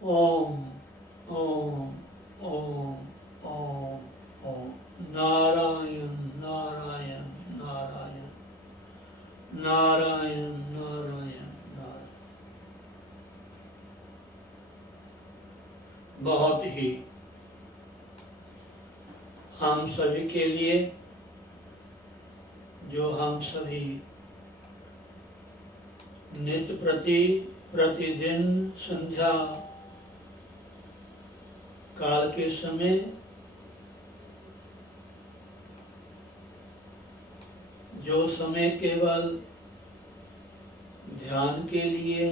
ओम ओम ओम ओम ओम। नारायण नारायण नारायण नारायण नारायण नारायण। बहुत ही हम सभी के लिए, जो हम सभी नित्य प्रतिदिन संध्या काल के समय जो समय केवल ध्यान के लिए,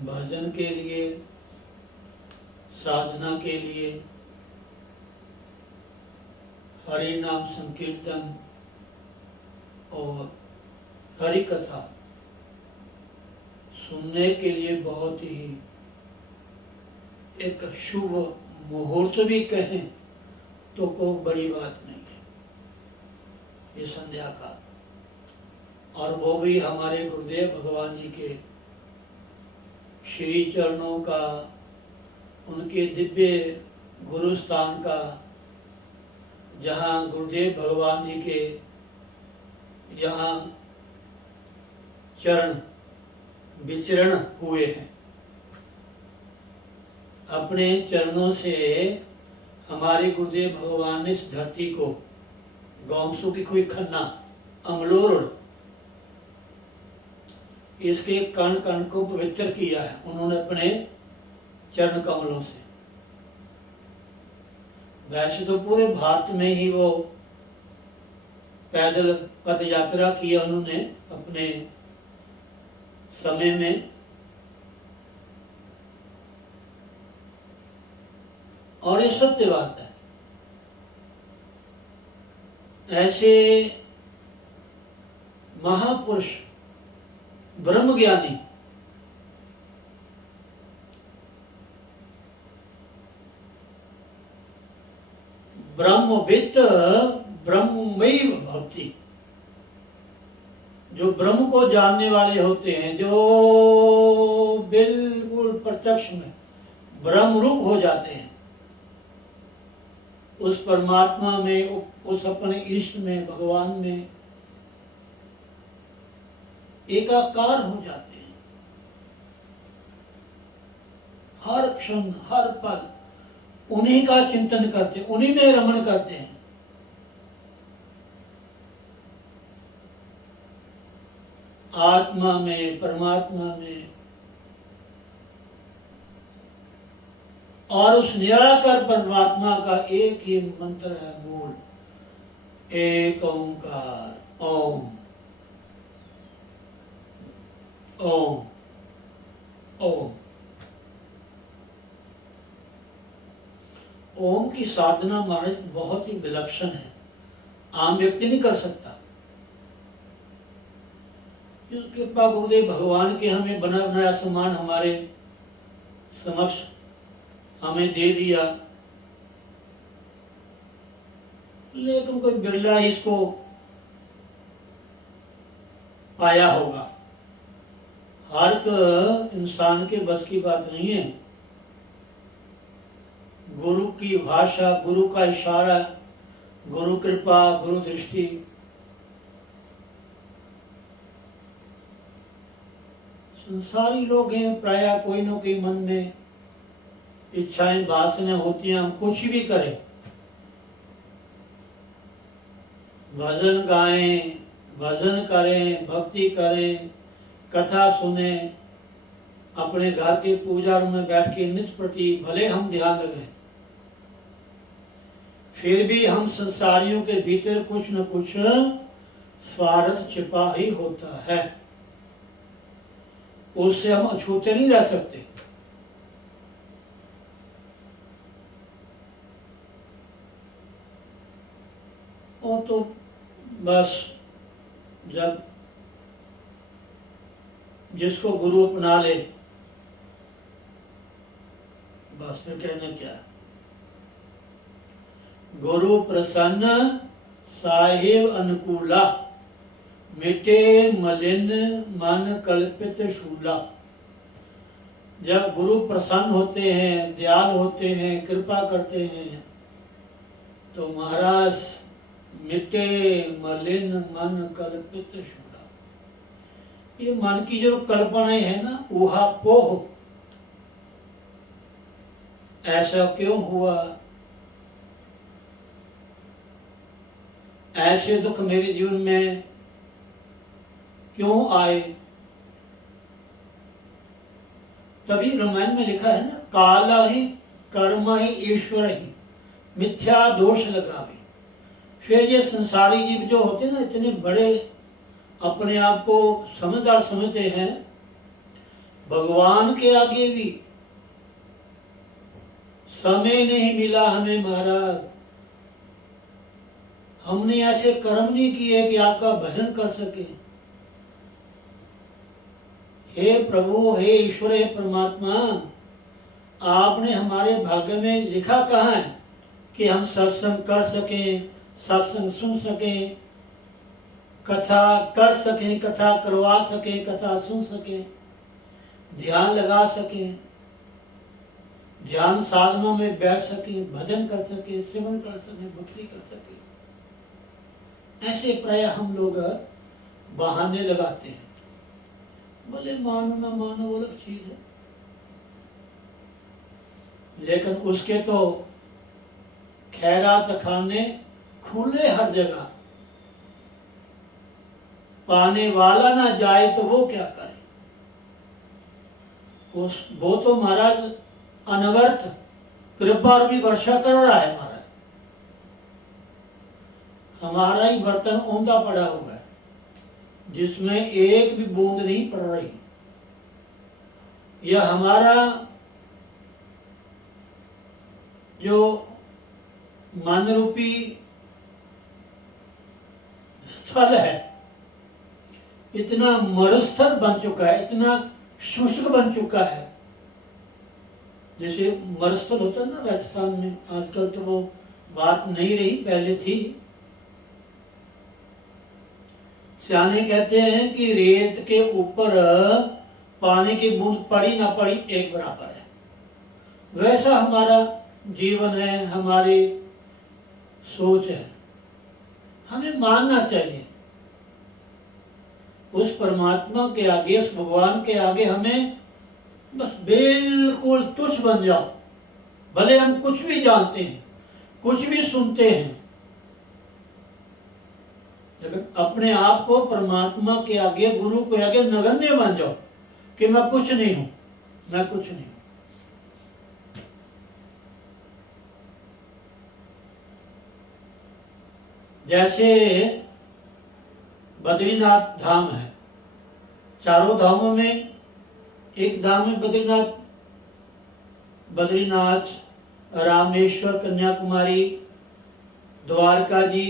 भजन के लिए, साधना के लिए, हरि नाम संकीर्तन और हरि कथा सुनने के लिए बहुत ही एक शुभ मुहूर्त भी कहें तो कोई बड़ी बात नहीं है ये संध्या का। और वो भी हमारे गुरुदेव भगवान जी के श्री चरणों का, उनके दिव्य गुरु स्थान का, जहाँ गुरुदेव भगवान जी के यहाँ चरण विचरण हुए हैं। अपने चरणों से हमारे गुरुदेव भगवान ने इस धरती को, गौमसू की कोई खन्ना, अमलोड़, इसके कण कण को पवित्र किया है उन्होंने अपने चरण कमलों से। वैसे तो पूरे भारत में ही वो पैदल पद यात्रा की उन्होंने अपने समय में, और ये सत्य बात है। ऐसे महापुरुष, ब्रह्मज्ञानी, ब्रह्मवित् ब्रह्मैव भवति, जो ब्रह्म को जानने वाले होते हैं, जो बिल्कुल प्रत्यक्ष में ब्रह्म रूप हो जाते हैं, उस परमात्मा में, उस अपने इष्ट में, भगवान में एकाकार हो जाते हैं। हर क्षण हर पल उन्हीं का चिंतन करते, उन्हीं में रमण करते हैं। आत्मा में, परमात्मा में, और उस निराकार परमात्मा का एक ही मंत्र है मूल, एक ओंकार, ओम ओम ओम। ओम की साधना महाराज बहुत ही विलक्षण है, आम व्यक्ति नहीं कर सकता। कृपा गुरुदेव भगवान के हमें बना बनाया सामान हमारे समक्ष हमें दे दिया, लेकिन कोई बिरला इसको पाया होगा। हर इंसान के बस की बात नहीं है। गुरु की भाषा, गुरु का इशारा, गुरु कृपा, गुरु दृष्टि, संसारी लोग हैं प्राय कोई न कोई मन में इच्छाएं, वासनाएं होती हैं, हम कुछ भी करें, भजन गाएं, भजन करें, भक्ति करें, कथा सुने, अपने घर के पूजा रूम में बैठ के नित्य प्रति भले हम ध्यान लगाएं, फिर भी हम संसारियों के भीतर कुछ न कुछ स्वार्थ छिपा ही होता है, उससे हम अछूते नहीं रह सकते। वो तो बस जब जिसको गुरु अपना ले, बस फिर कहने क्या। गुरु प्रसन्न साहिब अनुकूला, मिटे मलिन मन कल्पित शूला। जब गुरु प्रसन्न होते हैं, दयालु होते हैं, कृपा करते हैं, तो महाराज मिटे मलिन मन कल्पित शूरा। ये मन की जो कल्पनाएं है ना, ऊहापोह, ऐसा क्यों हुआ, ऐसे दुख मेरे जीवन में क्यों आए। तभी रामायण में लिखा है ना, काला ही कर्म ही ईश्वर ही मिथ्या दोष लगावे। फिर ये संसारी जीव जो होते हैं ना, इतने बड़े अपने आप को समझदार समझते हैं, भगवान के आगे भी समय नहीं मिला हमें महाराज, हमने ऐसे कर्म नहीं किए कि आपका भजन कर सके। हे प्रभु, हे ईश्वर, हे परमात्मा, आपने हमारे भाग्य में लिखा कहाँ है कि हम सत्संग कर सकें, सत्संग सुन सकें, कथा कर सकें, कथा करवा सकें, कथा सुन सकें, ध्यान लगा सकें, ध्यान साधना में बैठ सकें, भजन कर सकें, सिमरन कर सकें, भक्ति कर सकें। ऐसे प्राय हम लोग बहाने लगाते हैं, बोले मानो ना मानो वो अलग चीज है, लेकिन उसके तो खैरात खाने खुले हर जगह, पाने वाला ना जाए तो वो क्या करे। वो तो महाराज अनवर्थ कृपा और भी वर्षा कर रहा है महाराज, हमारा ही बर्तन औंधा पड़ा हुआ है जिसमें एक भी बूंद नहीं पड़ रही। यह हमारा जो मन रूपी स्थल है इतना मरुस्थल बन चुका है, इतना शुष्क बन चुका है। जैसे मरुस्थल होता है ना राजस्थान में, आजकल तो वो बात नहीं रही, पहले थी। सियाने कहते हैं कि रेत के ऊपर पानी की बूंद पड़ी ना पड़ी एक बराबर है। वैसा हमारा जीवन है, हमारी सोच है। हमें मानना चाहिए उस परमात्मा के आगे, उस भगवान के आगे हमें बस बिल्कुल तुच्छ बन जाओ। भले हम कुछ भी जानते हैं, कुछ भी सुनते हैं, लेकिन अपने आप को परमात्मा के आगे, गुरु के आगे नगण्य बन जाओ कि मैं कुछ नहीं हूं, मैं कुछ नहीं हूं। जैसे बद्रीनाथ धाम है, चारों धामों में एक धाम है बद्रीनाथ, बद्रीनाथ, रामेश्वर, कन्याकुमारी, द्वारका जी,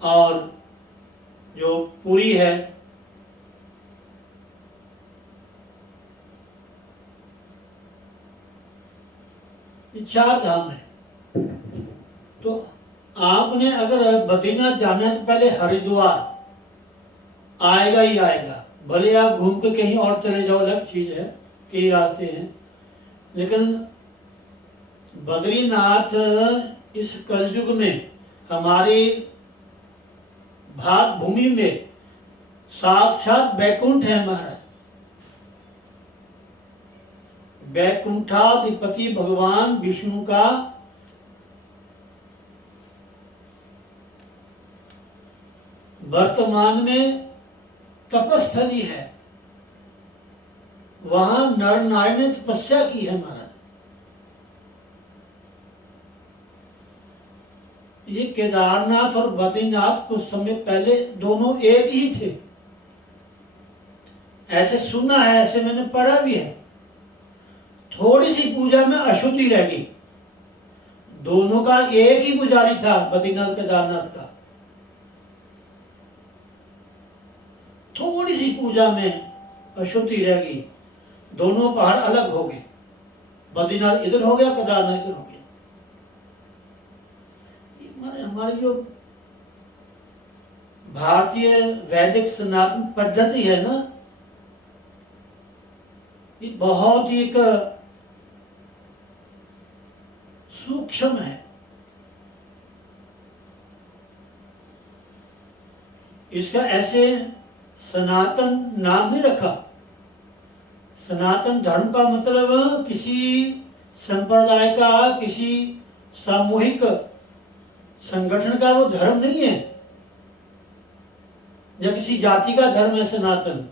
और जो पुरी है, ये 4 धाम है। तो आपने अगर बद्रीनाथ जाना है तो पहले हरिद्वार आएगा ही आएगा। भले आप घूम के कहीं और चले जाओ, अलग चीज है, कई रास्ते हैं, लेकिन बद्रीनाथ इस कलयुग में हमारी भाग भूमि में साक्षात बैकुंठ है महाराज। बैकुंठाधिपति भगवान विष्णु का वर्तमान में तपस्थली है, वहां नर नारायण ने तपस्या की है महाराज। ये केदारनाथ और बद्रीनाथ कुछ समय पहले दोनों एक ही थे, ऐसे सुना है, ऐसे मैंने पढ़ा भी है। थोड़ी सी पूजा में अशुद्धि रह गई, दोनों का एक ही पुजारी था बद्रीनाथ केदारनाथ का। थोड़ी सी पूजा में अशुद्धि रह गई, दोनों पहाड़ अलग हो गए। बद्रीनाथ इधर हो गया, केदारनाथ इधर हो गया। माने हमारी जो भारतीय वैदिक सनातन पद्धति है ना, ये बहुत ही एक सूक्ष्म है। इसका ऐसे सनातन नाम नहीं रखा। सनातन धर्म का मतलब किसी संप्रदाय का, किसी सामूहिक संगठन का वो धर्म नहीं है, या किसी जाति का धर्म है सनातन।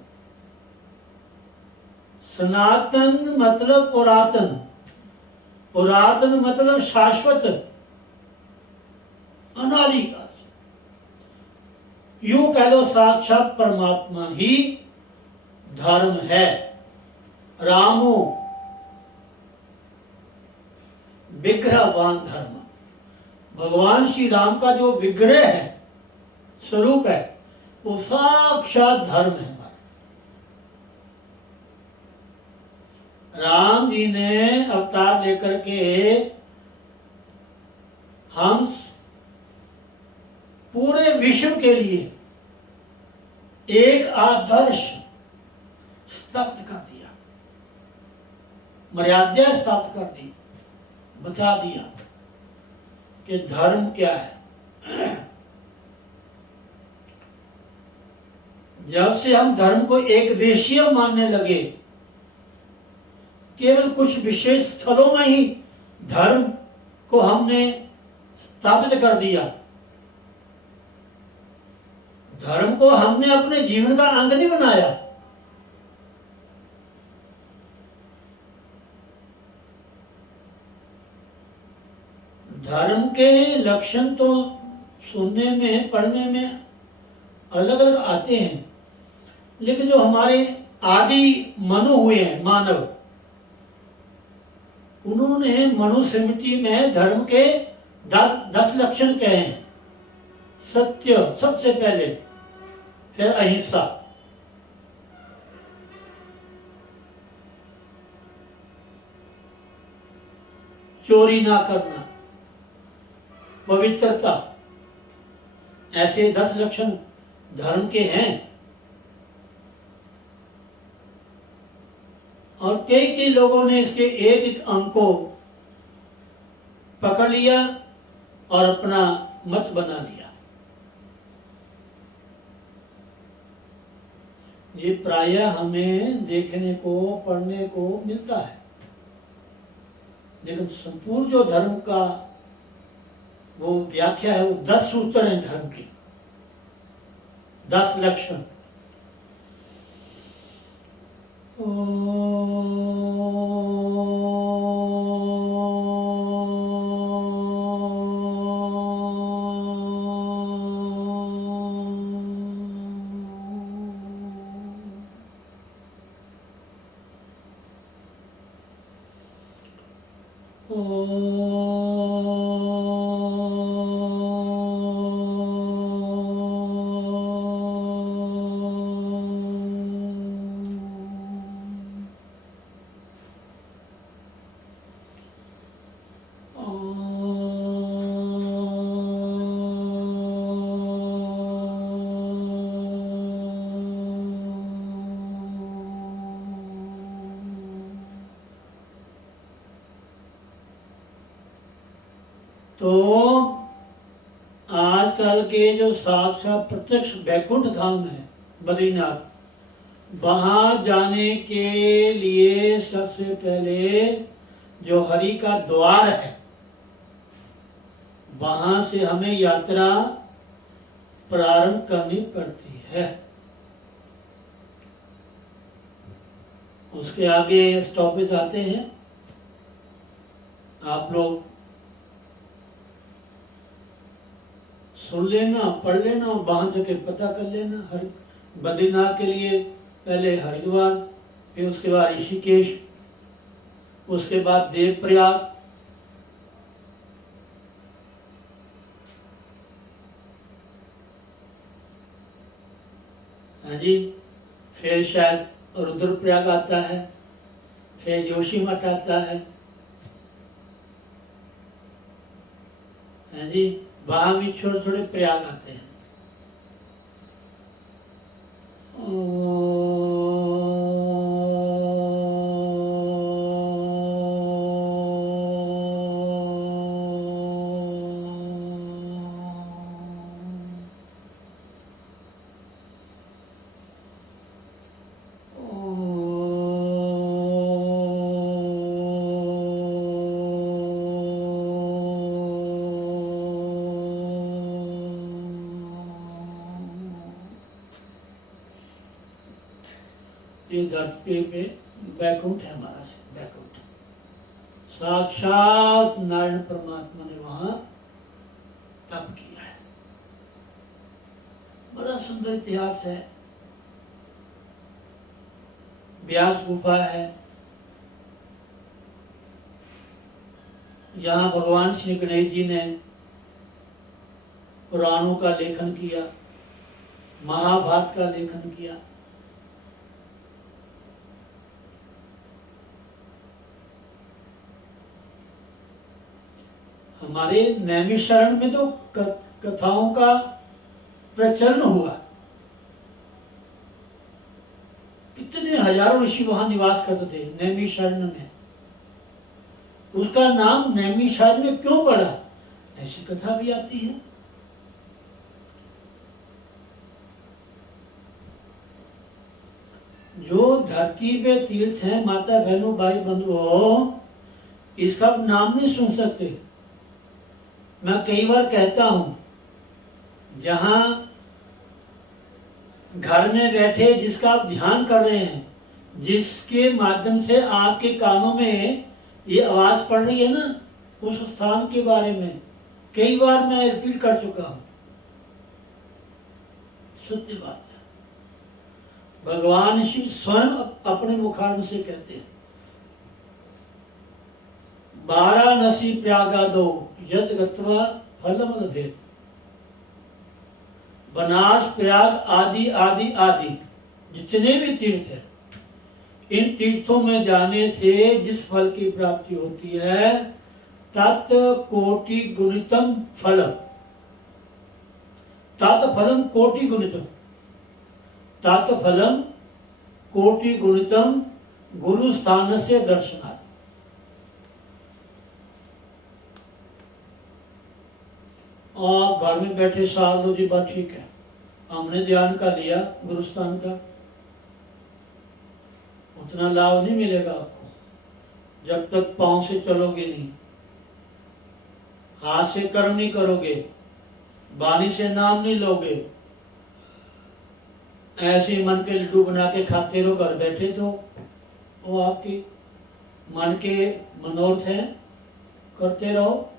सनातन मतलब पुरातन, पुरातन मतलब शाश्वत, अनादिकाल। यूं कह लो साक्षात परमात्मा ही धर्म है। रामो विग्रहवान धर्म, भगवान श्री राम का जो विग्रह है, स्वरूप है, वो साक्षात धर्म है। राम जी ने अवतार लेकर के हम पूरे विश्व के लिए एक आदर्श स्थापित कर दिया, मर्यादा स्थापित कर दी, बता दिया कि धर्म क्या है। जब से हम धर्म को एक देशीय मानने लगे, केवल कुछ विशेष स्थलों में ही धर्म को हमने स्थापित कर दिया, धर्म को हमने अपने जीवन का अंग नहीं बनाया। धर्म के लक्षण तो सुनने में, पढ़ने में अलग अलग आते हैं, लेकिन जो हमारे आदि मनु हुए हैं, मानव, उन्होंने मनुस्मृति में धर्म के 10 लक्षण कहे हैं। सत्य सबसे पहले, फिर अहिंसा, चोरी ना करना, पवित्रता, ऐसे 10 लक्षण धर्म के हैं। और कई लोगों ने इसके एक एक अंग को पकड़ लिया और अपना मत बना लिया। ये प्रायः हमें देखने को, पढ़ने को मिलता है, लेकिन संपूर्ण जो धर्म का वो व्याख्या है, वो 10 सूत्र हैं धर्म के, 10 लक्षण। तो आजकल के जो साक्षात प्रत्यक्ष वैकुंठ धाम है बद्रीनाथ, वहां जाने के लिए सबसे पहले जो हरि का द्वार है, वहां से हमें यात्रा प्रारंभ करनी पड़ती है। उसके आगे स्टॉपेज आते हैं, आप लोग सुन लेना, पढ़ लेना, वहां जाके पता कर लेना। बद्रीनाथ के लिए पहले हरिद्वार, फिर उसके बाद ऋषिकेश, उसके बाद देवप्रयाग, हाँ जी, फिर शायद रुद्रप्रयाग आता है, फिर जोशीमठ आता है, हैं जी, वहां भी छोटे छोटे प्रयाग आते हैं। ये धरती पे बैकुंठ है हमारा से, बैकुंठ साक्षात नारायण परमात्मा ने वहां तप किया है। बड़ा सुंदर इतिहास है। व्यास गुफा है, यहाँ भगवान श्री गणेश जी ने पुराणों का लेखन किया, महाभारत का लेखन किया। हमारे नैमिषारण्य में तो कथाओं का प्रचलन हुआ। कितने हजारों ऋषि वहां निवास करते थे नैमिषारण्य में। उसका नाम नैमिषारण्य क्यों पड़ा, ऐसी कथा भी आती है। जो धरती पे तीर्थ हैं, माता बहनों भाई बंधुओं, इसका नाम नहीं सुन सकते। मैं कई बार कहता हूं, जहां घर में बैठे जिसका आप ध्यान कर रहे हैं, जिसके माध्यम से आपके कानों में ये आवाज पड़ रही है ना, उस स्थान के बारे में कई बार मैं रिपीट कर चुका हूं। सत्य बात है। भगवान शिव स्वयं अपने मुखारविंद से कहते हैं, वाराणसी प्रयागादो यद गत्वा फलम लभेत। बनारस प्रयाग आदि आदि आदि जितने भी तीर्थ है, इन तीर्थों में जाने से जिस फल की प्राप्ति होती है, तत् कोटि गुणितम फलम, तत् फलम कोटि गुणितम, तत् फलम कोटि गुणितम गुरु स्थान से दर्शनार्थ। आप घर में बैठे साल दो जी, बात ठीक है, हमने ध्यान का लिया गुरुस्थान का, उतना लाभ नहीं मिलेगा आपको जब तक पांव से चलोगे नहीं, हाथ से कर्म नहीं करोगे, वाणी से नाम नहीं लोगे, ऐसे ही मन के लड्डू बना के खाते रहो घर बैठे, तो वो आपके मन के मनोरथ हैं, करते रहो,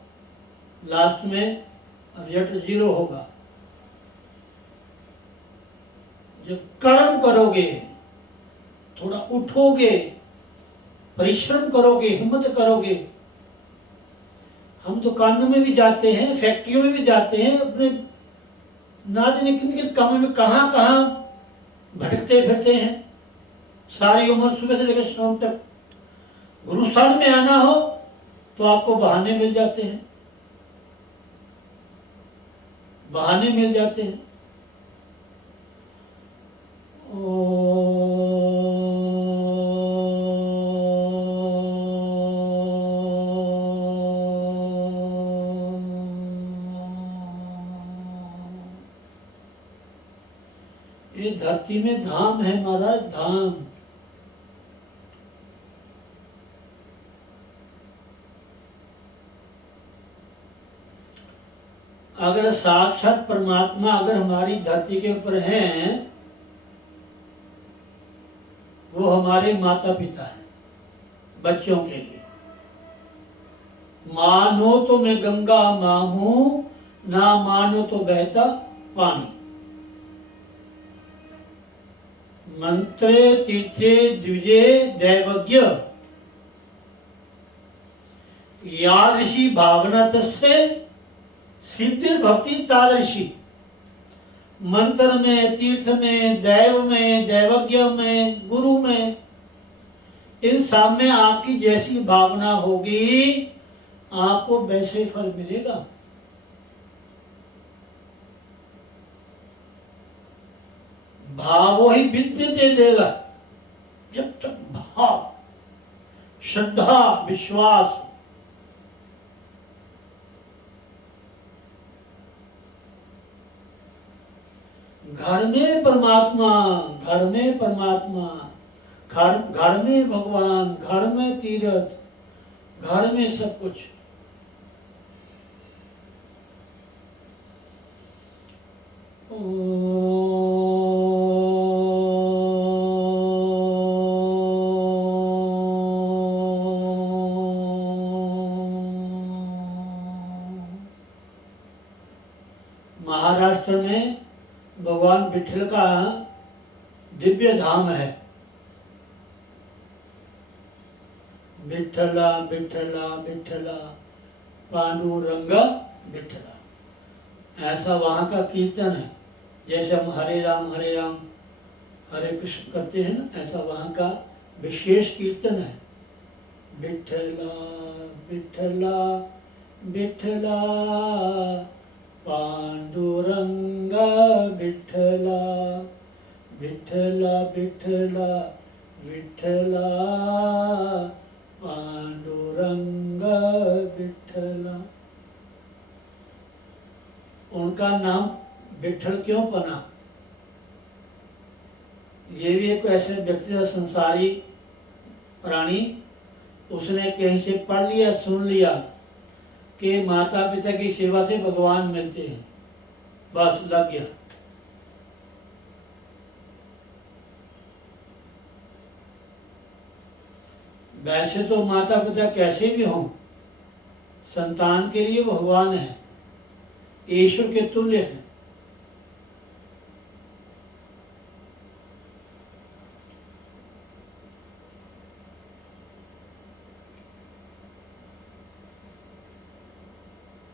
लास्ट में रिजल्ट 0 होगा। जब कर्म करोगे, थोड़ा उठोगे, परिश्रम करोगे, हिम्मत करोगे। हम दुकानों में भी जाते हैं, फैक्ट्रियों में भी जाते हैं, अपने ना जाने किन किन कामों में कहां कहां भटकते फिरते हैं। सारी उम्र सुबह से लेकर शाम तक गुरुस्थान में आना हो तो आपको बहाने मिल जाते हैं, बहाने मिल जाते हैं। ये धरती में धाम है महाराज, धाम। अगर साक्षात परमात्मा अगर हमारी धरती के ऊपर हैं, वो हमारे माता पिता हैं बच्चों के लिए। मानो तो मैं गंगा मां हूं, ना मानो तो बहता पानी। मंत्रे तीर्थे द्विजे दैवज्ञ, यादृशी भावना तस्य सिद्धि भक्ति तादृशी। मंत्र में, तीर्थ में, दैव में, दैवज्ञ में, गुरु में, इन सब में आपकी जैसी भावना होगी आपको वैसे फल मिलेगा। भावो ही विद्यते देव। जब तक भाव, श्रद्धा, विश्वास, घर में परमात्मा, घर में परमात्मा, घर में भगवान, घर में तीर्थ, घर में सब कुछ। महाराष्ट्र में भगवान विठल का दिव्य धाम है। विठला विठला विठला पांडुरंग विठला, ऐसा वहाँ का कीर्तन है। जैसे हम हरे राम हरे कृष्ण करते हैं ना, ऐसा वहाँ का विशेष कीर्तन है। विठला विठला विठला पांडुरंग विठला, विठला विठला विठला पांडुरंग विठला। उनका नाम विठल क्यों बना? ये भी एक ऐसे व्यक्ति था, संसारी प्राणी, उसने कहीं से पढ़ लिया, सुन लिया कि माता पिता की सेवा से भगवान मिलते हैं, बस लग गया। वैसे तो माता पिता कैसे भी हों, संतान के लिए भगवान है, ईश्वर के तुल्य है।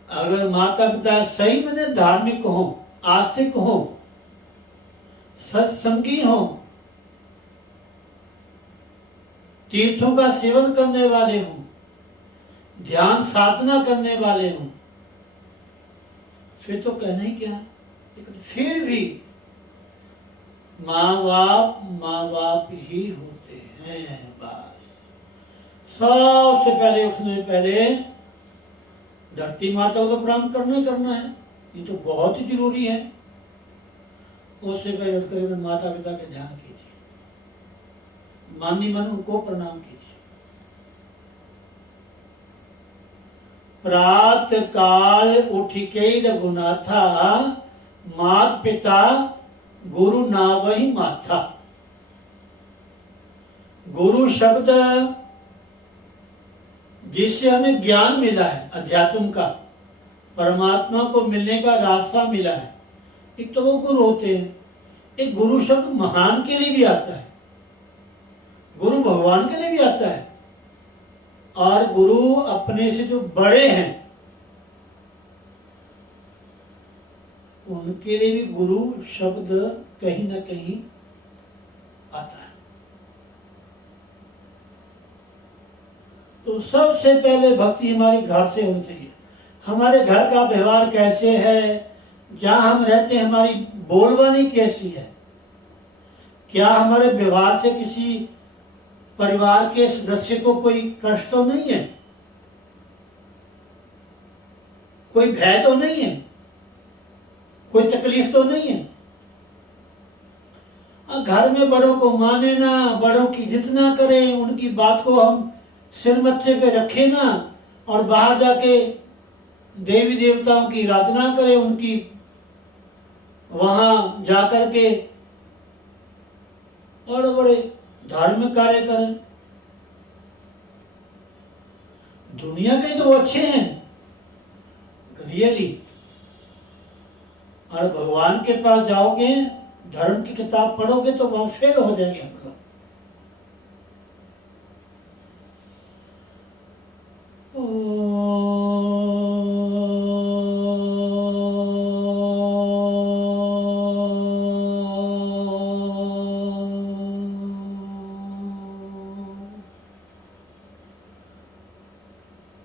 अगर माता पिता सही में धार्मिक हो, आस्तिक हो, सत्संगी हो, तीर्थों का सेवन करने वाले हों, ध्यान साधना करने वाले हों, फिर तो कहना ही क्या। लेकिन फिर भी माँ बाप ही होते हैं। बस सबसे पहले उठने पहले धरती माता को तो प्रणाम करना ही करना है, ये तो बहुत ही जरूरी है। उससे पहले उठकर माता पिता के ध्यान कीजिए, मन ही मन उनको प्रणाम कीजिए। प्रातः काल उठ के रघुनाथा, मात पिता गुरु नावहि माथा। गुरु शब्द जिससे हमें ज्ञान मिला है, अध्यात्म का, परमात्मा को मिलने का रास्ता मिला है, एक तो वो गुरु होते हैं। एक गुरु शब्द महान के लिए भी आता है, गुरु भगवान के लिए भी आता है, और गुरु अपने से जो बड़े हैं उनके लिए भी गुरु शब्द कहीं ना कहीं आता है। तो सबसे पहले भक्ति हमारी घर से होनी चाहिए। हमारे घर का व्यवहार कैसे है, जहाँ हम रहते हैं हमारी बोलबानी कैसी है, क्या हमारे व्यवहार से किसी परिवार के सदस्य को कोई कष्ट तो नहीं है, कोई भय तो नहीं है, कोई तकलीफ तो नहीं है। घर में बड़ों को माने ना, बड़ों की इज्जत ना करें, उनकी बात को हम सिर मत्थे पे रखे ना, और बाहर जाके देवी देवताओं की आराधना करें, उनकी वहां जाकर के बड़े बड़े धार्मिक कार्य करें। दुनिया के तो अच्छे हैं रियली, और भगवान के पास जाओगे, धर्म की किताब पढ़ोगे तो वहां फेल हो जाएंगे हम लोग।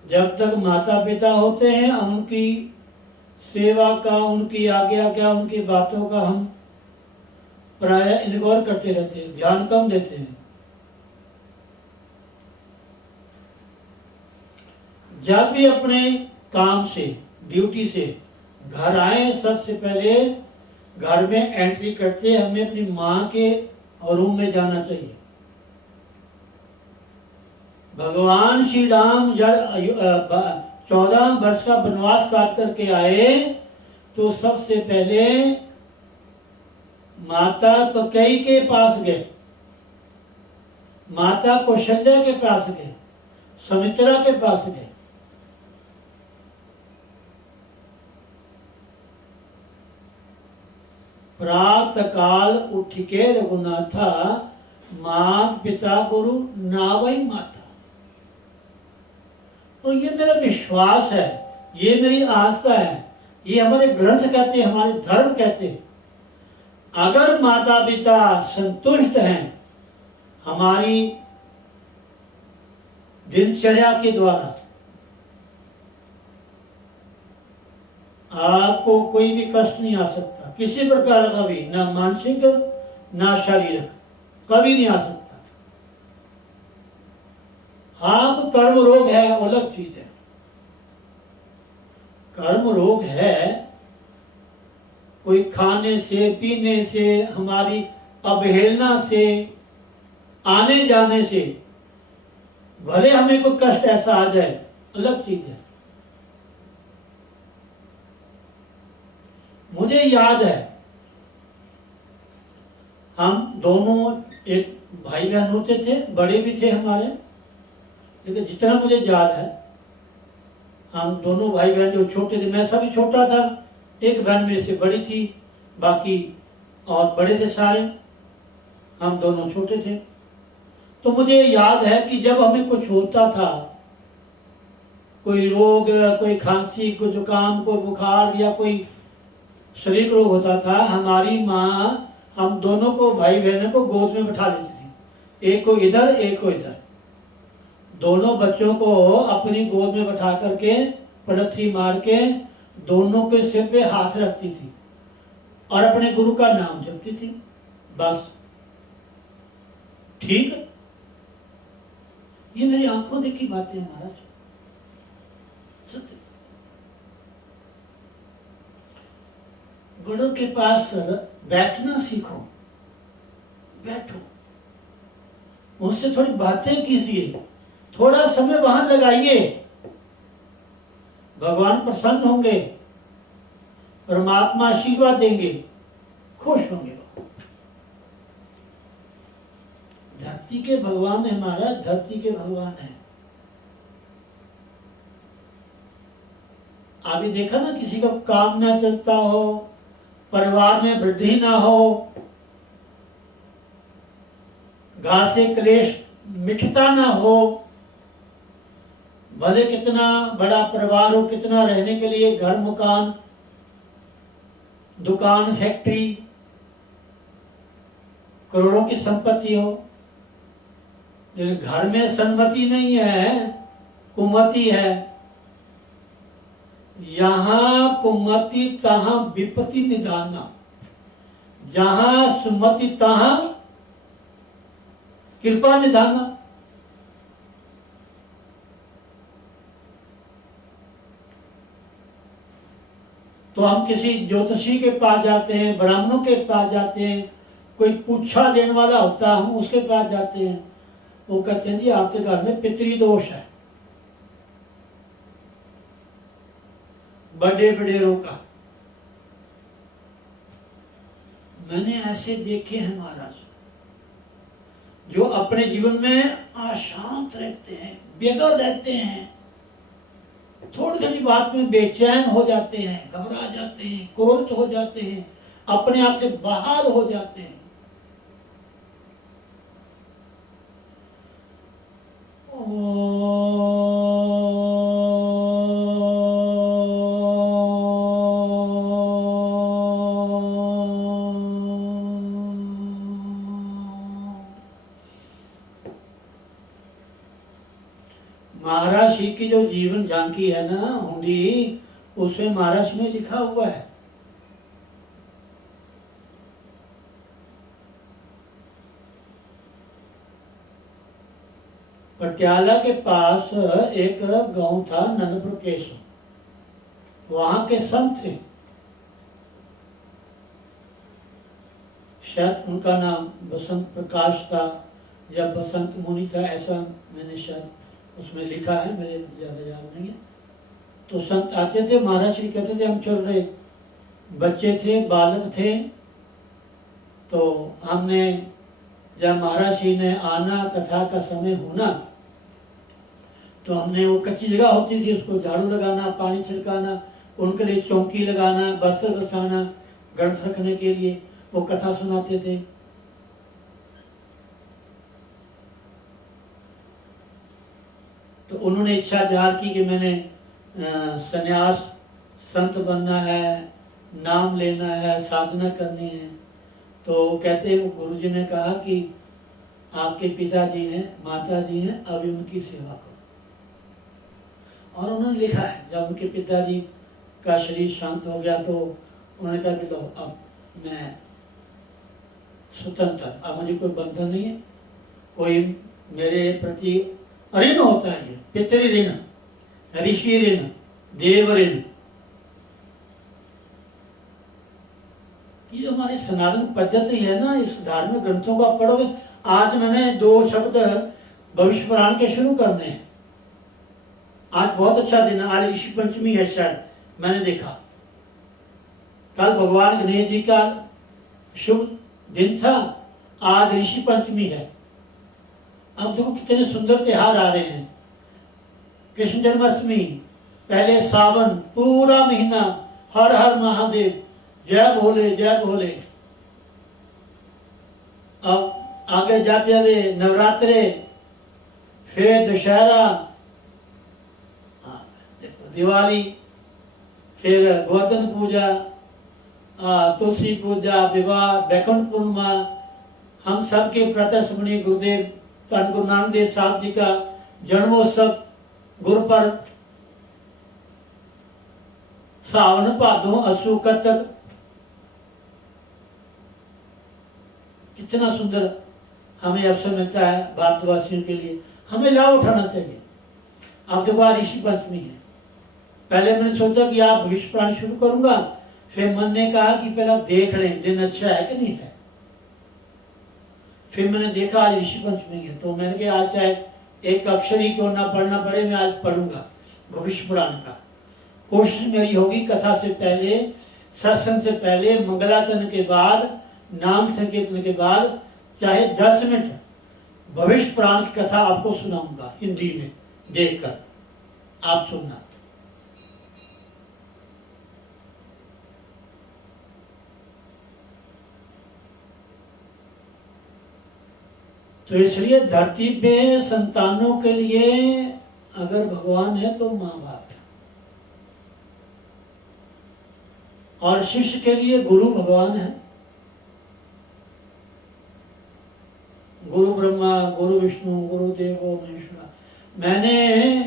जब तक माता पिता होते हैं उनकी सेवा का, उनकी आज्ञा का, उनकी बातों का हम प्राय इग्नोर करते रहते हैं, ध्यान कम देते हैं। जब भी अपने काम से, ड्यूटी से घर आए, सबसे पहले घर में एंट्री करते हमें अपनी माँ के रूम में जाना चाहिए। भगवान श्री राम जब 14 वर्ष का वनवास काट करके आए तो सबसे पहले माता कैकेयी के पास गए, माता कौशल्या के पास गए, सुमित्रा के पास गए। प्रातः काल उठ के रघुनाथा, मात पिता गुरु नावई माता। और ये मेरा विश्वास है, ये मेरी आस्था है, ये हमारे ग्रंथ कहते हैं, हमारे धर्म कहते हैं। अगर माता पिता संतुष्ट हैं हमारी दिनचर्या के द्वारा, आपको कोई भी कष्ट नहीं आ सकता, किसी प्रकार का भी, ना मानसिक ना शारीरिक, कभी नहीं आ सकता। हाँ, कर्म रोग है, अलग चीज है। कर्म रोग है, कोई खाने से पीने से, हमारी अवहेलना से, आने जाने से भले हमें कोई कष्ट ऐसा आ जाए, अलग चीज है। मुझे याद है, हम दोनों एक भाई बहन होते थे, बड़े भी थे हमारे, लेकिन जितना मुझे याद है हम दोनों भाई बहन जो छोटे थे, मैं सभी छोटा था, एक बहन मेरे से बड़ी थी, बाकी और बड़े थे सारे, हम दोनों छोटे थे। तो मुझे याद है कि जब हमें कुछ होता था, कोई रोग, कोई खांसी, कोई जुकाम, कोई बुखार या कोई शरीर रोग होता था, हमारी माँ हम दोनों को, भाई बहनों को गोद में बैठा लेती थी, एक को इधर एक को इधर। दोनों बच्चों को अपनी गोद में बैठा करके पलथी मार के दोनों के सिर पे हाथ रखती थी और अपने गुरु का नाम जपती थी, बस। ठीक, ये मेरी आंखों देखी बातें हैं महाराज, सत्य। गुरु के पास बैठना सीखो, बैठो, उससे थोड़ी बातें कीजिए, थोड़ा समय वहां लगाइए, भगवान प्रसन्न होंगे, परमात्मा आशीर्वाद देंगे, खुश होंगे। धरती के भगवान है महाराज, धरती के भगवान है। अभी देखा ना, किसी का काम ना चलता हो, परिवार में वृद्धि ना हो, घर से क्लेश मिटता ना हो, भले कितना बड़ा परिवार हो, कितना रहने के लिए घर, मकान, दुकान, फैक्ट्री, करोड़ों की संपत्ति हो, लेकिन घर में सन्मति नहीं है, कुमति है। यहां कुमति तहां विपत्ति निधाना, जहां सुमति तहां कृपा निधाना। तो हम किसी ज्योतिषी के पास जाते हैं, ब्राह्मणों के पास जाते हैं, कोई पूछा देने वाला होता है, हम उसके पास जाते हैं, वो कहते हैं जी आपके घर में पितरी दोष है, बड़े बड़ेरों का। मैंने ऐसे देखे हैं महाराज, जो अपने जीवन में अशांत रहते हैं, बेघर रहते हैं, थोड़ी थोड़ी बात में बेचैन हो जाते हैं, घबरा जाते हैं, क्रोधित हो जाते हैं, अपने आप से बाहर हो जाते हैं। महाराज श्री की जो जीवन झांकी है ना, हुंडी, उसमें महाराज में लिखा हुआ है, पटियाला के पास एक गांव था नंदपुर केशव, वहां के संत थे, शायद उनका नाम बसंत प्रकाश था या बसंत मुनि था, ऐसा मैंने शायद उसमें लिखा है, मेरे ज़्यादा याद नहीं है। तो संत आते थे, महाराज श्री कहते थे हम चल रहे, बच्चे थे, बालक थे, तो हमने जब महाराज श्री ने आना, कथा का समय होना, तो हमने वो कच्ची जगह होती थी, उसको झाड़ू लगाना, पानी छिड़काना, उनके लिए चौकी लगाना, बस्तर बसाना, ग्रंथ रखने के लिए, वो कथा सुनाते थे। तो उन्होंने इच्छा जाहिर की कि मैंने संन्यास, संत बनना है, नाम लेना है, साधना करनी है। तो कहते हैं गुरुजी ने कहा कि आपके पिताजी हैं, माताजी हैं, अभी उनकी सेवा करो। और उन्होंने लिखा है, जब उनके पिताजी का शरीर शांत हो गया तो उन्होंने कहा कि लो अब मैं स्वतंत्र, अब मुझे कोई बंधन नहीं है, कोई मेरे प्रति ऋण होता है, ये पितृ ऋण, ऋषि ऋण, देव ऋण, ये हमारी सनातन पद्धति है ना। इस धार्मिक ग्रंथों को आप पढ़ोगे। आज मैंने 2 शब्द भविष्य पुराण के शुरू करने हैं। आज बहुत अच्छा दिन है, आज ऋषि पंचमी है, शायद मैंने देखा। कल भगवान गणेश जी का शुभ दिन था, आज ऋषि पंचमी है। अब देखो कितने सुंदर त्योहार आ रहे हैं। कृष्ण जन्माष्टमी, पहले सावन, पूरा महीना हर हर महादेव, जय भोले जय भोले। अब आगे जाते जाते नवरात्रे, फिर दशहरा, दिवाली, फिर गोवर्धन पूजा, तुलसी पूजा, विवाह, वैकुंठ पूर्णिमा, हम सब के प्रत्यक्ष गुरुदेव धन गुरु नानक देव साहब जी का जन्मोत्सव, गुरुपर्व, सावन भादों असू कतक, कितना सुंदर हमें अवसर मिलता है भारतवासियों के लिए, हमें लाभ उठाना चाहिए। अब देखो आज ऋषि पंचमी है। पहले मैंने सोचा कि आप भविष्य पुराण शुरू करूंगा, फिर मन ने कहा कि पहले देख लें दिन अच्छा है कि नहीं है। फिर मैंने देखा आज ऋषि पंचमी है, तो मैंने कहा आज चाहे एक अक्षर ही क्यों ना पढ़ना पड़े, मैं आज पढ़ूंगा भविष्य पुराण का। कोशिश मेरी होगी कथा से पहले, सत्संग से पहले, मंगलाचरण के बाद, नाम संकीर्तन के बाद, चाहे 10 मिनट भविष्य पुराण की कथा आपको सुनाऊंगा हिंदी में देखकर, आप सुनना। तो इसलिए धरती पे संतानों के लिए अगर भगवान है तो माँ बाप है, और शिष्य के लिए गुरु भगवान है। गुरु ब्रह्मा, गुरु विष्णु, गुरु देवो महेश्वरा। मैंने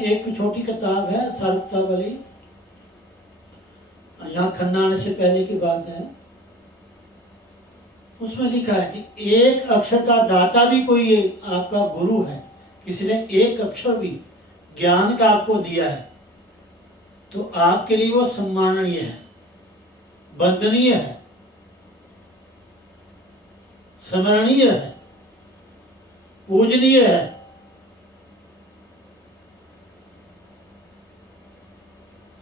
एक छोटी किताब है सर्वतावली, यहाँ खन्ना आने से पहले की बात है, उसमें लिखा है कि एक अक्षर का दाता भी कोई आपका गुरु है, किसी ने एक अक्षर भी ज्ञान का आपको दिया है, तो आपके लिए वो सम्माननीय है, वंदनीय है, स्मरणीय है, पूजनीय है।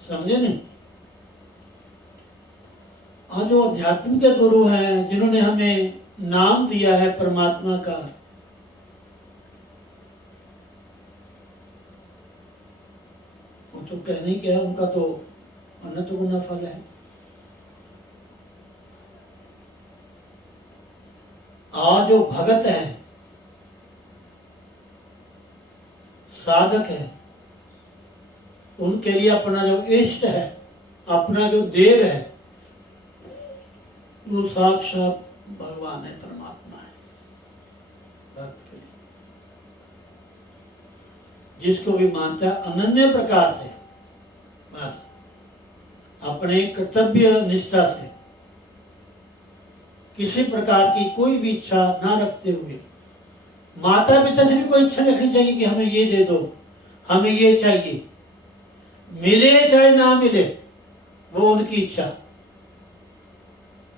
समझे नहीं? आज जो अध्यात्म के गुरु हैं, जिन्होंने हमें नाम दिया है परमात्मा का, वो तो कहने क्या, उनका तो अनंत गुना फल है। और जो भगत है, साधक है, उनके लिए अपना जो इष्ट है, अपना जो देव है, वो साक्षात भगवान है, परमात्मा है भक्त के लिए। जिसको भी मानता है अनन्य प्रकार से, बस अपने कर्तव्य निष्ठा से, किसी प्रकार की कोई भी इच्छा ना रखते हुए माता पिता से भी कोई इच्छा रखनी चाहिए कि हमें ये दे दो, हमें ये चाहिए, मिले चाहे ना मिले वो उनकी इच्छा,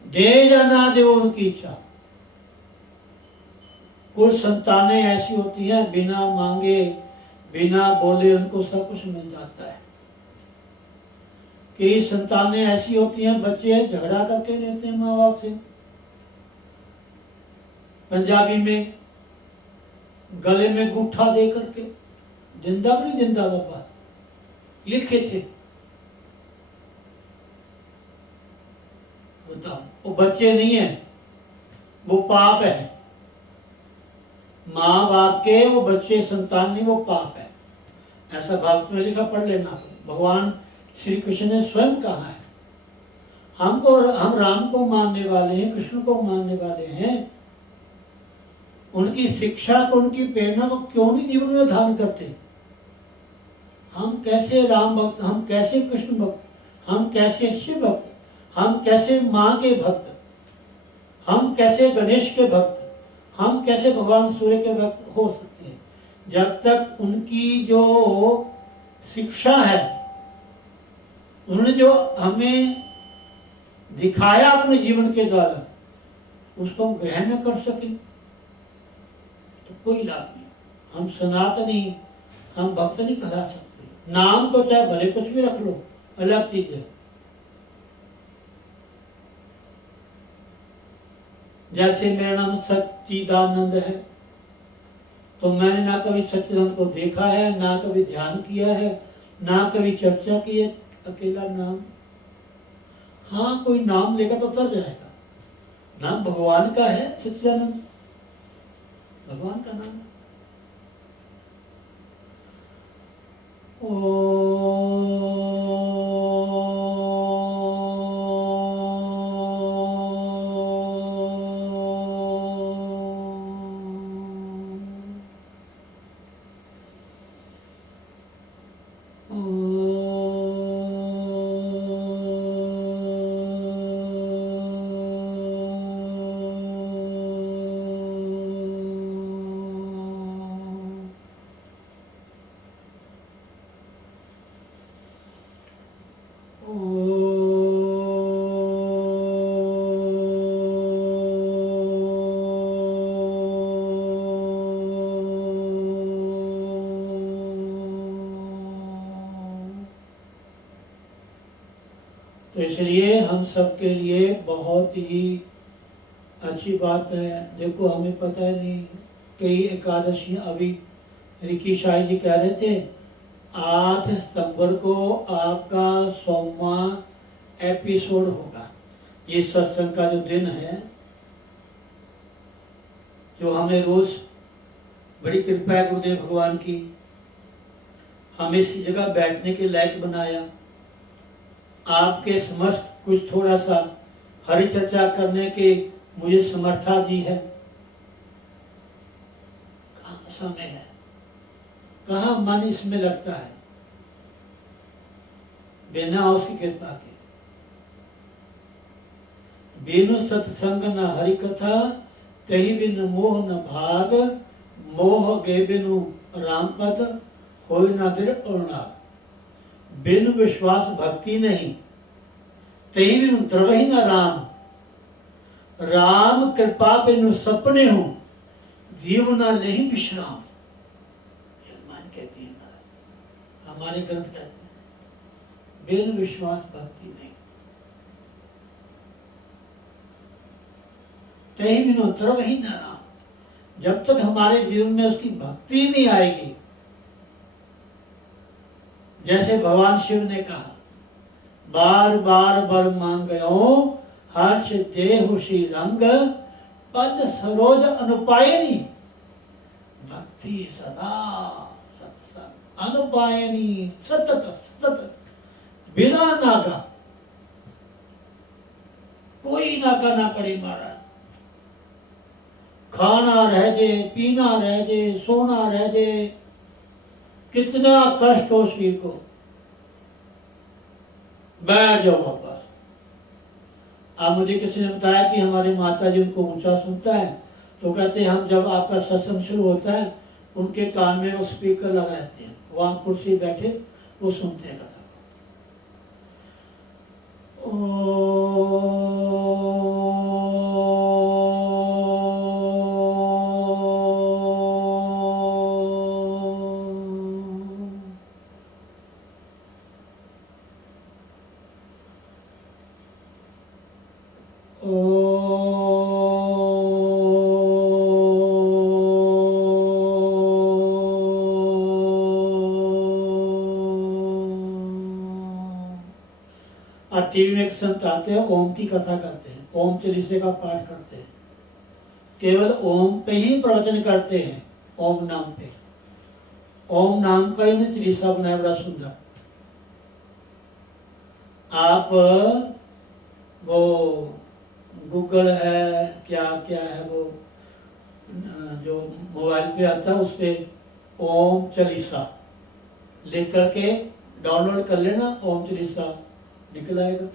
दे या ना दे वो उनकी इच्छा। कुछ संतानें ऐसी होती हैं बिना मांगे बिना बोले उनको सब कुछ मिल जाता है। कई संतानें ऐसी होती हैं, बच्चे झगड़ा करके रहते हैं माँ बाप से, पंजाबी में गले में गूठा दे करके, जिंदा नहीं जिंदा बाबा लिखे थे। बताओ, वो बच्चे नहीं है, वो पाप है। माँ बाप के वो बच्चे संतान नहीं, वो पाप है। ऐसा भागवत में लिखा, पढ़ लेना। भगवान श्री कृष्ण ने स्वयं कहा है। हम राम को मानने वाले हैं, कृष्ण को मानने वाले हैं, उनकी शिक्षा को, उनकी प्रेरणा को क्यों नहीं जीवन में धारण करते? हम कैसे राम भक्त, हम कैसे कृष्ण भक्त, हम कैसे शिव भक्त, हम कैसे माँ के भक्त, हम कैसे गणेश के भक्त, हम कैसे भगवान सूर्य के भक्त हो सकते हैं? जब तक उनकी जो शिक्षा है, उन्होंने जो हमें दिखाया अपने जीवन के द्वारा, उसको हम ग्रहण न कर सके तो कोई लाभ नहीं। हम सनातनी, हम भक्त नहीं कहला सकते। नाम तो चाहे भले कुछ भी रख लो, अलग चीज है। जैसे मेरा नाम सच्चिदानंद है, तो मैंने ना कभी सच्चिदानंद को देखा है, ना कभी ध्यान किया है, ना कभी चर्चा की है। अकेला नाम, हाँ कोई नाम लेगा तो उतर जाएगा। नाम भगवान का है, सच्चिदानंद भगवान का नाम। तो इसलिए हम सबके लिए बहुत ही अच्छी बात है। देखो हमें पता है नहीं, कई एकादशी, अभी रिकी शाही जी कह रहे थे 8 सितंबर को आपका 100वां एपिसोड होगा। ये सत्संग का जो दिन है, जो हमें रोज, बड़ी कृपा है गुरुदेव भगवान की, हमें इसी जगह बैठने के लायक बनाया। आपके समक्ष कुछ थोड़ा सा हरि चर्चा करने के मुझे समर्था दी है। कहाँ समय है, कहाँ मन इसमें लगता है, बिना उसकी कृपा के। बिनु सत्संग न हरि कथा, तही बिन मोह न भाग, मोह गे बिनु राम पद, होय न दिर और नाग। बिनु विश्वास भक्ति नहीं, तही बिनु द्रवहि न राम। राम कृपा बिनु सपने हो, जीवना नहीं विश्राम। मान कहती है हमारे ग्रंथ कहते हैं, बिनु विश्वास भक्ति नहीं, तही बिनु द्रवहि न राम। जब तक हमारे जीवन में उसकी भक्ति नहीं आएगी, जैसे भगवान शिव ने कहा, बार बार बर मांगयो, हर्ष देहु श्री रंग, पद सरोज अनुपायनी। भक्ति सदा सत्संग अनुपायनी, सतत सतत, बिना नागा, कोई नाका ना पड़े महाराज। खाना रह जाए, पीना रह जाए, सोना रह जाए, कितना कष्ट हो शरीर को, बैठ जाओ वापस। अब मुझे किसी ने बताया कि हमारे माता जी उनको ऊंचा सुनता है, तो कहते हैं हम जब आपका सत्संग शुरू होता है उनके कान में वो स्पीकर लगाते हैं, वहाँ कुर्सी बैठे वो सुनते हैं कथा को। टीवी में एक संत आते हैं, ओम की कथा करते हैं, ओम चालीसे का पाठ करते हैं, केवल ओम पे ही प्रवचन करते हैं, ओम नाम पे। ओम नाम का ही चालीसा बनाया बड़ा सुंदर। आप वो गूगल है क्या क्या है वो जो मोबाइल पे आता है, उस पर ओम चालीसा लिख करके डाउनलोड कर लेना, ओम चालीसा निकल आएगा।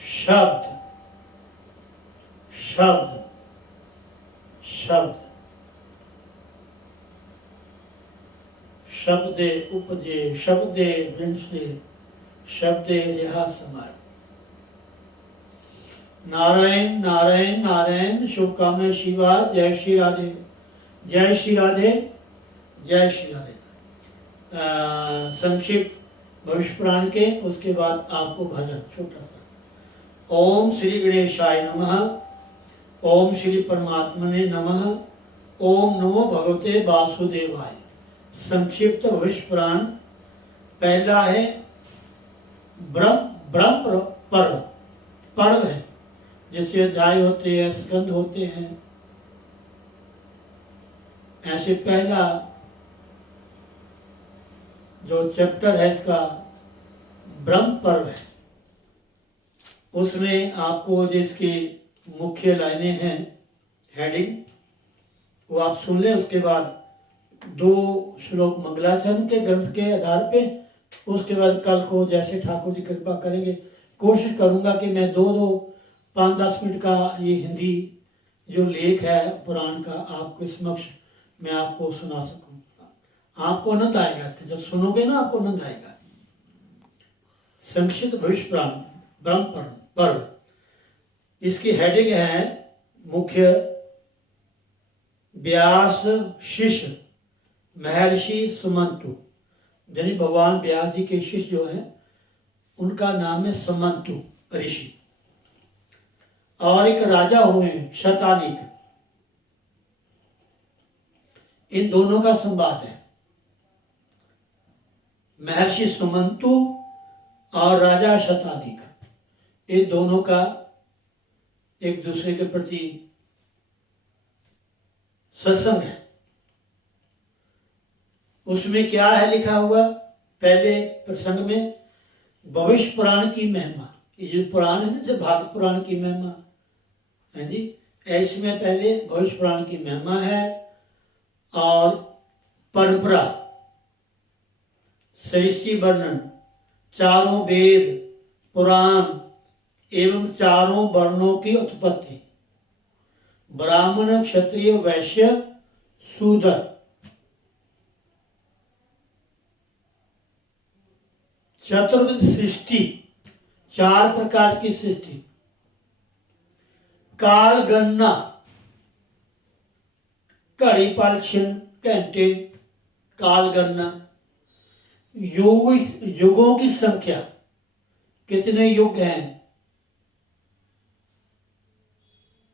शब्द शब्द शब्द शब्दे उपजे शब्दे विंसे शब्दे रेहा समाय। नारायण नारायण नारायण, शुभकामनाएं शिवा। जय श्री राधे, जय श्री राधे, जय श्री राधे। संक्षिप्त भविष्य पुराण के, उसके बाद आपको भजन छोटा सा। ओम श्री गणेशाय नमः, ओम श्री परमात्मने नमः, ओम नमो भगवते वासुदेवाय। संक्षिप्त भविष्य पुराण पहला है ब्रह्म पर्व है, जैसे अध्याय होते हैं, स्कंद होते हैं, ऐसे पहला जो चैप्टर है इसका ब्रह्म पर्व है। उसमें आपको जिसकी मुख्य लाइनें हैं, हेडिंग, वो आप सुन लें। उसके बाद 2 श्लोक मंगलाचरण के ग्रंथ के आधार पे, उसके बाद कल को जैसे ठाकुर जी कृपा करेंगे कोशिश करूंगा कि मैं 2-2 5-10 मिनट का ये हिंदी जो लेख है पुराण का आपके समक्ष मैं आपको सुना सकूं। आपको आनंद आएगा इसका, जब सुनोगे ना आपको आनंद आएगा। संक्षिप्त भविष्य पुराण ब्रह्म पर्व, इसकी हेडिंग है मुख्य व्यास शिष्य महर्षि सुमंतु, यानी भगवान व्यास जी के शिष्य जो हैं उनका नाम है सुमंतु ऋषि, और एक राजा हुए शतानीक। इन दोनों का संवाद है, महर्षि सुमंतु और राजा शतानीक, ये दोनों का एक दूसरे के प्रति सत्संग है। उसमें क्या है लिखा हुआ, पहले प्रसंग में भविष्य पुराण की महिमा, ये जो पुराण है ना, जो भागवत पुराण की महिमा है जी, ऐसे में पहले भविष्य पुराण की महिमा है और परंपरा, सृष्टि वर्णन, चारों वेद पुराण एवं चारों वर्णों की उत्पत्ति, ब्राह्मण क्षत्रिय वैश्य शूद्र, चतुर्विध सृष्टि, 4 प्रकार की सृष्टि, काल गणना, घड़ी पल क्षण घंटे, काल गणना, युगों की संख्या, कितने युग हैं,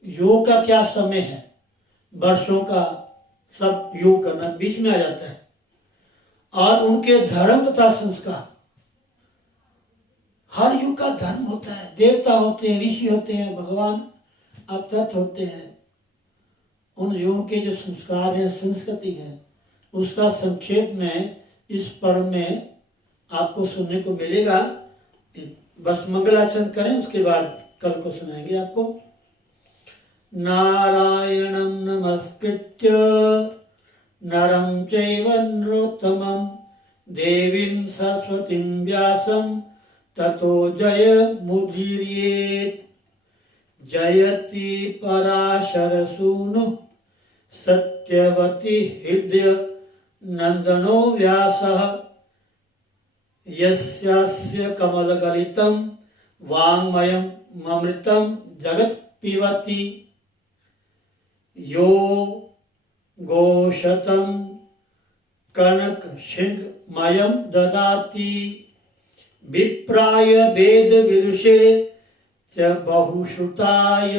योग का क्या समय है, वर्षों का सब योग करना बीच में आ जाता है, और उनके धर्म तथा संस्कार। हर युग का धर्म होता है, देवता होते हैं, ऋषि होते हैं, भगवान अवतरित होते हैं, उन युगों के जो संस्कार हैं, संस्कृति है, उसका संक्षेप में इस पर्व में आपको सुनने को मिलेगा। बस मंगलाचरण करें, उसके बाद कल को सुनाएंगे आपको। नारायणं नमस्कृत्य नरं चैव नरोत्तमं देवीं सरस्वतीं व्यासं ततो जय मुदीर्येत्। जयति पराशरसूनु सत्यवती हृदय नंदनो व्यासः। यस्यास्य कमलगलितं वाङ्मयं ममृतं जगत् पिबति। यो गोशतं कनकशिङ्गमयं ददाति। विप्राय वेद विदुषे च बहुश्रुताय।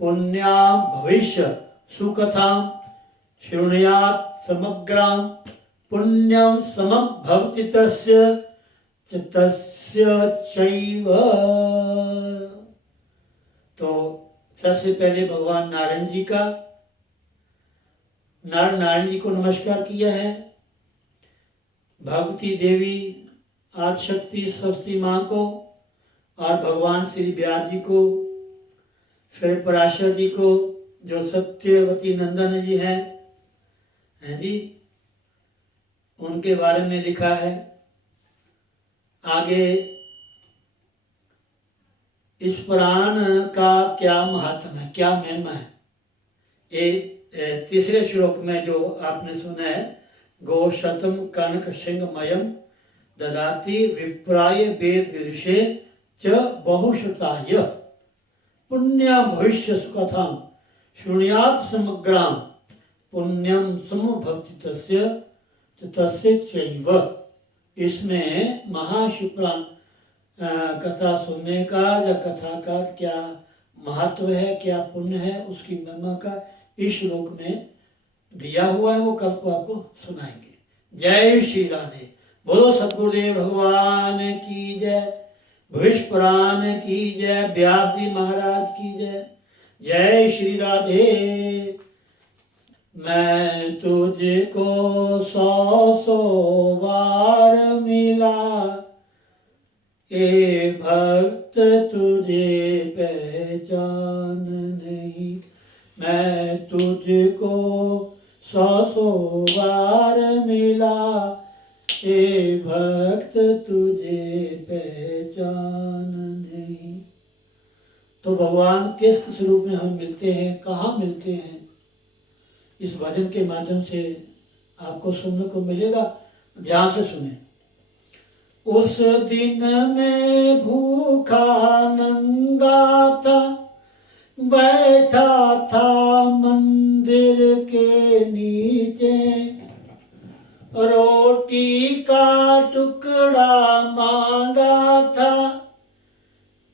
पुण्यां भविष्य सुकथां शृणुयात् समग्रां। पुण्यं समं भवति तस्य च तस्य चैव। तो सबसे पहले भगवान नारायण जी को नमस्कार किया है। भगवती देवी आदिशक्ति सरस्वती माँ को और भगवान श्री व्यास जी को, फिर पराशर जी को जो सत्यवती नंदन जी हैं जी, उनके बारे में लिखा है। आगे इस पुराण का क्या महत्व है, क्या महिमा है, ये तीसरे श्लोक में जो आपने सुना है, गोशतम कनक सिंहमयम ददाति विप्राय वेद विदुषे च बहुश्रुताय। पुण्यं भविष्य सुकथां शृणुयात् समग्रां। पुण्यम समभवति तस्य च तस्य चैव। इसमें महाशिवपुराण कथा सुनने का या कथा का क्या महत्व है, क्या पुण्य है, उसकी महिमा का इस श्लोक में दिया हुआ है। वो कल को आपको सुनाएंगे। जय श्री राधे। बोलो सतगुरुदेव भगवान की जय। भविष्य पुराण की जय। व्यास जी महाराज की जय। जय श्री राधे। मैं तुझको 100 बार मिला, ए भक्त तुझे पहचान नहीं। मैं तुझको 100 बार मिला, ए भक्त तुझे पहचान नहीं। तो भगवान किस स्वरूप में हम मिलते हैं, कहाँ मिलते हैं, इस भजन के माध्यम से आपको सुनने को मिलेगा। ध्यान से सुने। उस दिन मैं भूखा नंगा था, बैठा था मंदिर के नीचे। रोटी का टुकड़ा मांगा था,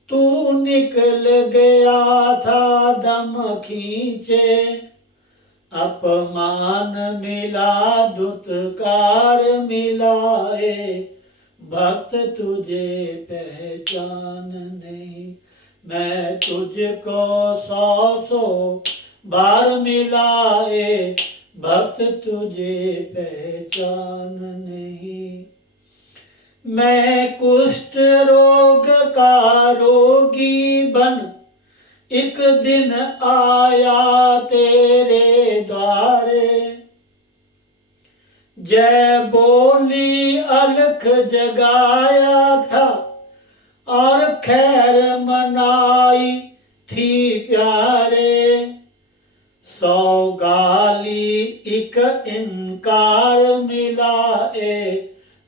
तू निकल गया था दम खींचे। अपमान मिला दुत्कार मिलाए, भक्त तुझे पहचान नहीं। मैं तुझको 100 बार मिलाए, भक्त तुझे पहचान नहीं। मैं कुष्ठ रोग का रोगी बन एक दिन आया तेरे द्वारे। जय बोली अलख जगाया था, और खैर मनाई थी प्यारे। 100 गाली एक इनकार मिलाए,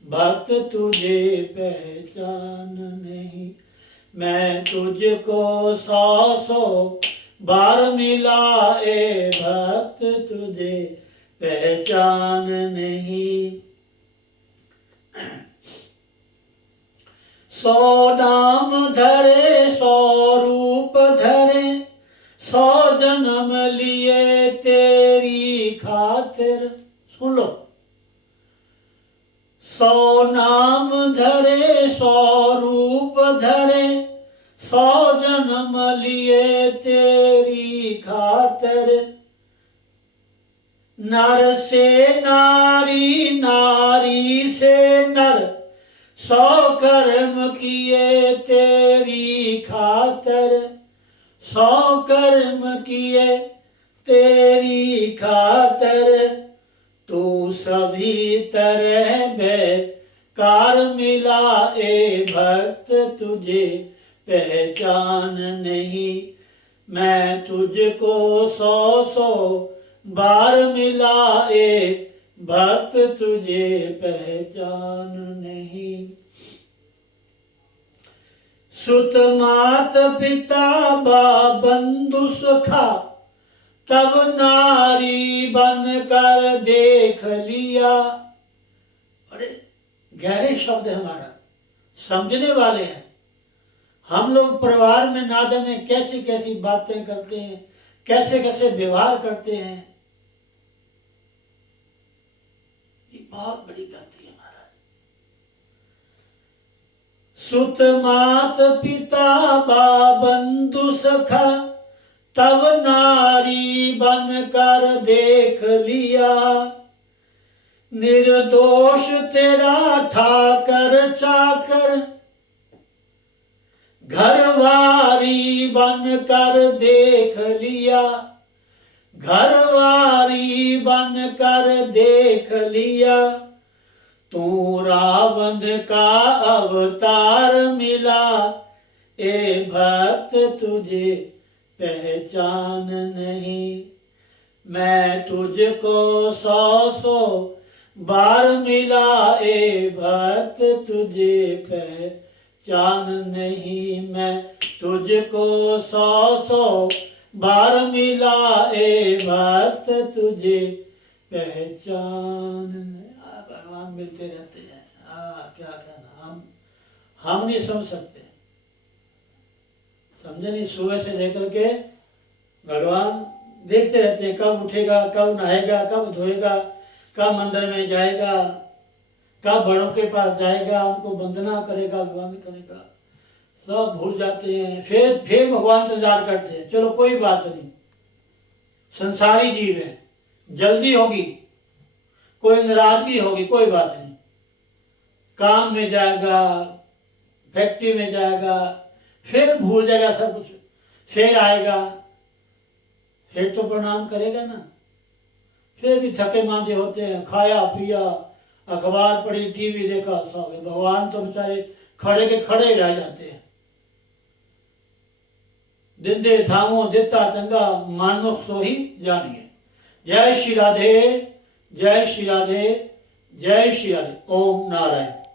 भक्त तुझे पहचान नहीं। मैं तुझको 100 बार मिलाए, भक्त तुझे पहचान नहीं। 100 नाम धरे 100 रूप धरे, 100 जन्म लिए तेरी खातिर। सुन लो। 100 नाम धरे 100 रूप धरे, 100 जन्म लिए तेरी खातिर। नर से नारी, नारी से नर, 100 कर्म किए तेरी खातिर। 100 कर्म किए तेरी खातिर। तू सभी तरह बेकार मिला, ए भक्त तुझे पहचान नहीं। मैं तुझको 100 बार मिला एक भक्त तुझे पहचान नहीं। सुत मात पिता बा बंधु सखा तब नारी बन कर देख लिया। बड़े गहरे शब्द है, हमारा समझने वाले हैं। हम लोग परिवार में ना जाने कैसी कैसी बातें करते हैं, कैसे कैसे व्यवहार करते हैं। ये बहुत बड़ी गलती है हमारा। सुत मात पिता बा बंधु सखा तब नारी बन कर देख लिया। निर्दोष तेरा ठाकर चाकर घरवारी बन कर देख लिया। घरवारी बन कर देख लिया। तू रावण का अवतार मिला ए भक्त तुझे पहचान नहीं। मैं तुझको 100 बार मिला ए भक्त तुझे पहचान नहीं। मैं तुझको 100 बार मिला ए भक्त तुझे पहचान नहीं। भगवान मिलते रहते हैं। क्या कहना, हम नहीं समझ सकते, समझे नहीं। सुबह से लेकर के भगवान देखते रहते हैं, कब उठेगा, कब नहाएगा, कब धोएगा, कब मंदिर में जाएगा, कब बड़ों के पास जाएगा, उनको वंदना करेगा, अभिवादन करेगा। सब भूल जाते हैं। फिर भगवान इंतजार करते हैं। चलो कोई बात नहीं, संसारी जीव है, जल्दी होगी, कोई नाराजगी होगी, कोई बात नहीं। काम में जाएगा, फैक्ट्री में जाएगा, फिर भूल जाएगा सब कुछ, फिर आएगा, फिर तो प्रणाम करेगा ना। फिर भी थके मांदे होते हैं, खाया पिया, अखबार पढ़ी, टीवी देखा, सो गए। भगवान तो बेचारे खड़े के खड़े ही रह जाते हैं। दिंदे थामो दिता चंगा मानो सो ही जानिए। जय श्री राधे, जय श्री राधे, जय श्री राधे। ओम नारायण।